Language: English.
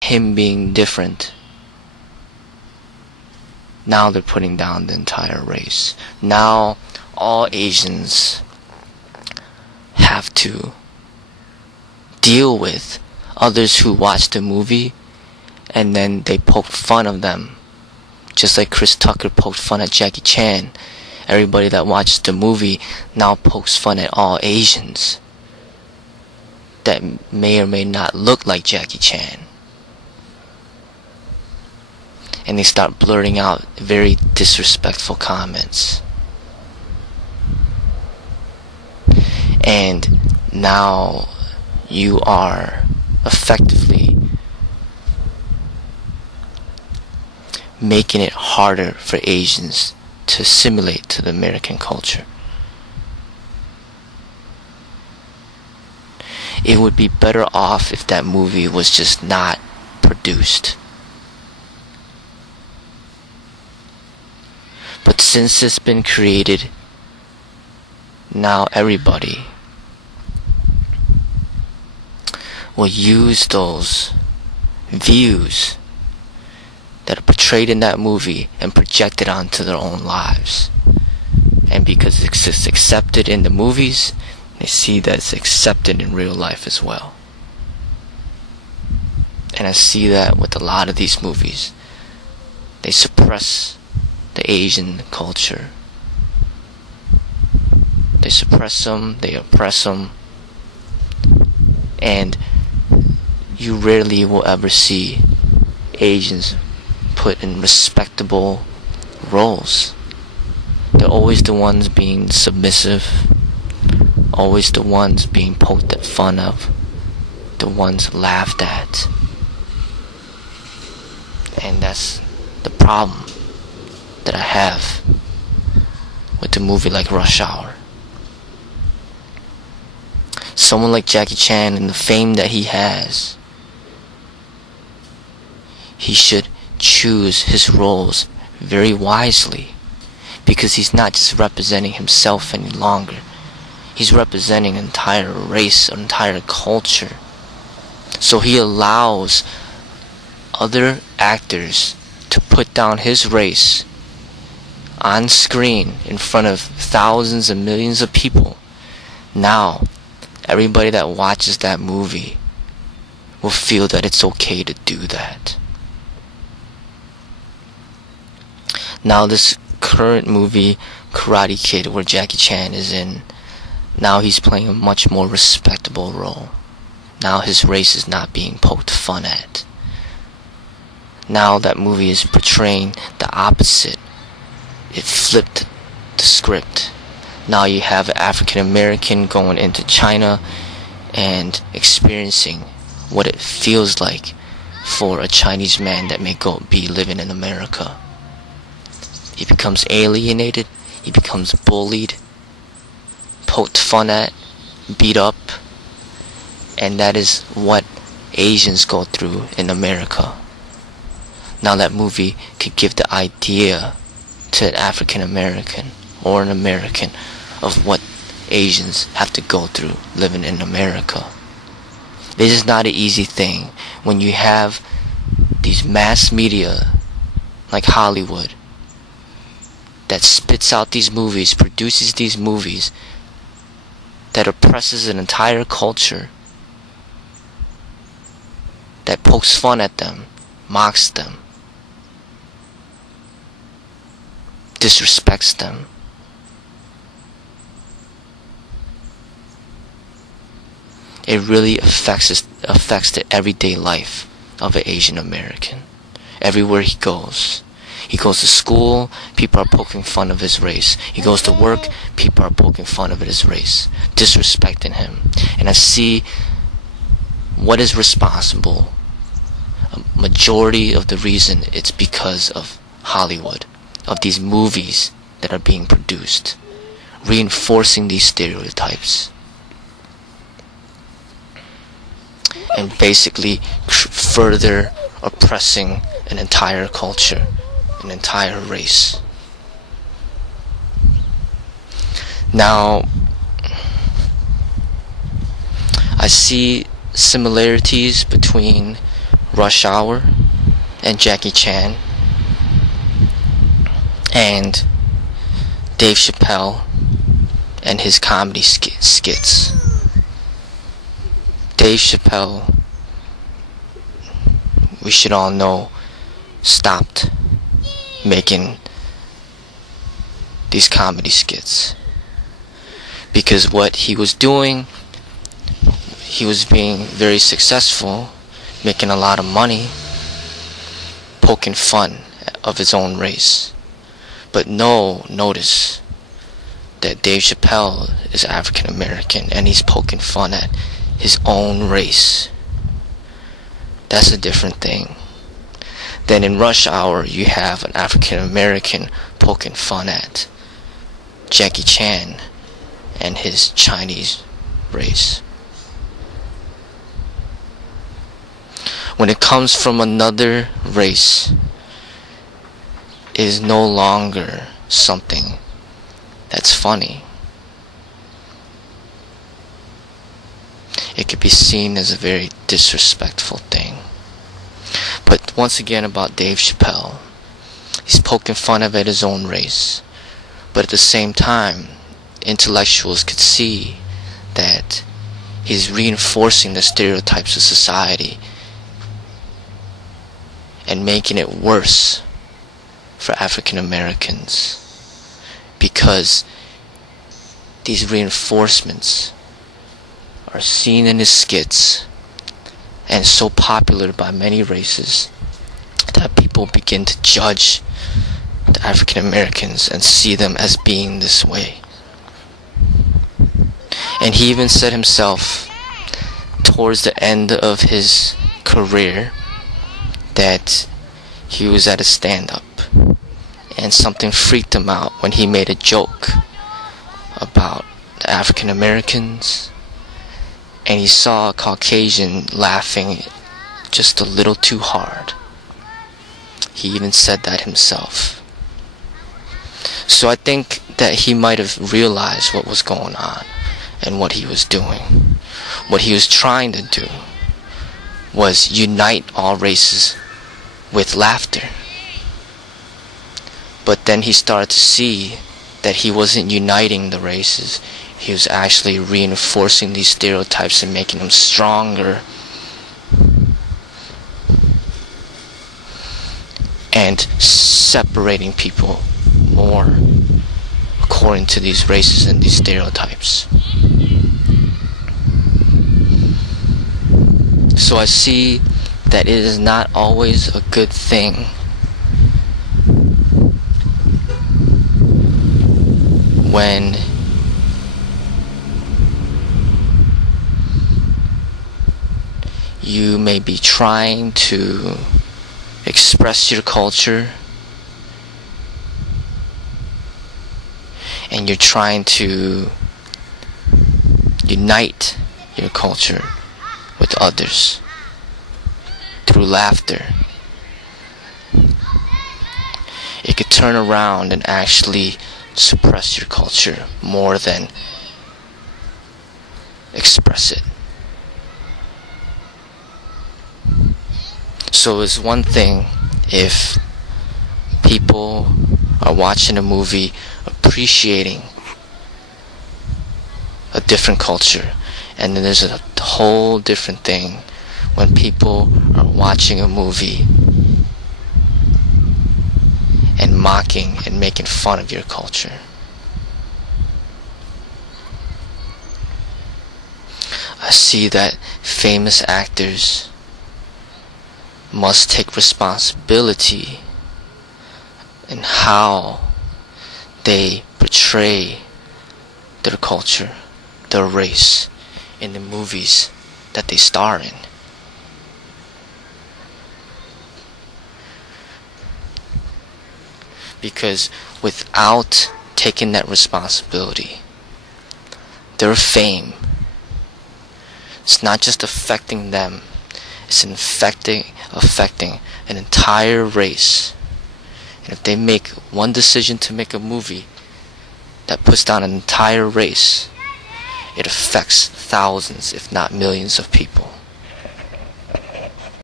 him being different, now they're putting down the entire race. Now all Asians have to deal with others who watch the movie and then they poke fun of them. Just like Chris Tucker poked fun at Jackie Chan. Everybody that watches the movie now pokes fun at all Asians that may or may not look like Jackie Chan. And they start blurting out very disrespectful comments. And now you are effectively making it harder for Asians to assimilate to the American culture. It would be better off if that movie was just not produced. But since it's been created, now everybody will use those views that are portrayed in that movie and project it onto their own lives. And because it's accepted in the movies, they see that it's accepted in real life as well. And I see that with a lot of these movies. They suppress the Asian culture. They suppress them, they oppress them, and you rarely will ever see Asians put in respectable roles. They're always the ones being submissive, always the ones being poked at fun of, the ones laughed at. And that's the problem that I have with a movie like Rush Hour. Someone like Jackie Chan and the fame that he has, he should choose his roles very wisely, because he's not just representing himself any longer. He's representing an entire race, an entire culture. So he allows other actors to put down his race on screen in front of thousands and millions of people. Now, everybody that watches that movie will feel that it's okay to do that. Now this current movie, Karate Kid, where Jackie Chan is in, now he's playing a much more respectable role. Now his race is not being poked fun at. Now that movie is portraying the opposite. It flipped the script. Now you have an African American going into China and experiencing what it feels like for a Chinese man that may be living in America. He becomes alienated, he becomes bullied, poked fun at, beat up, and that is what Asians go through in America. Now that movie could give the idea to an African American or an American of what Asians have to go through living in America. This is not an easy thing when you have these mass media like Hollywood that spits out these movies, produces these movies that oppresses an entire culture, that pokes fun at them, mocks them, disrespects them. It really affects the everyday life of an Asian American. Everywhere he goes. He goes to school, people are poking fun of his race. He goes to work, people are poking fun of his race, disrespecting him. And I see what is responsible. A majority of the reason, it's because of Hollywood, of these movies that are being produced, reinforcing these stereotypes, and basically further oppressing an entire culture, an entire race. Now, I see similarities between Rush Hour and Jackie Chan and Dave Chappelle and his comedy skits. Dave Chappelle, we should all know, stopped making these comedy skits because what he was doing, he was being very successful, making a lot of money, poking fun of his own race. But notice that Dave Chappelle is African American and he's poking fun at his own race. That's a different thing. Then in Rush Hour, you have an African American poking fun at Jackie Chan and his Chinese race. When it comes from another race, it is no longer something that's funny. It could be seen as a very disrespectful thing. But once again about Dave Chappelle, he's poking fun of his own race. But at the same time, intellectuals could see that he's reinforcing the stereotypes of society and making it worse for African Americans because these reinforcements are seen in his skits and so popular by many races that people begin to judge the African Americans and see them as being this way. And he even said himself towards the end of his career that he was at a stand-up and something freaked him out when he made a joke about the African Americans and he saw a Caucasian laughing just a little too hard. He even said that himself. So I think that he might have realized what was going on and what he was doing. What he was trying to do was unite all races with laughter. But then he started to see that he wasn't uniting the races. He was actually reinforcing these stereotypes and making them stronger. And separating people more according to these races and these stereotypes. So I see that it is not always a good thing when you may be trying to express your culture and you're trying to unite your culture with others through laughter. It could turn around and actually suppress your culture more than express it. So it's one thing if people are watching a movie appreciating a different culture, and then there's a whole different thing when people are watching a movie and mocking and making fun of your culture. I see that famous actors must take responsibility in how they portray their culture, their race, in the movies that they star in. Because without taking that responsibility, their fame, it's not just affecting them, it's affecting an entire race. And if they make one decision to make a movie that puts down an entire race, it affects thousands, if not millions of people.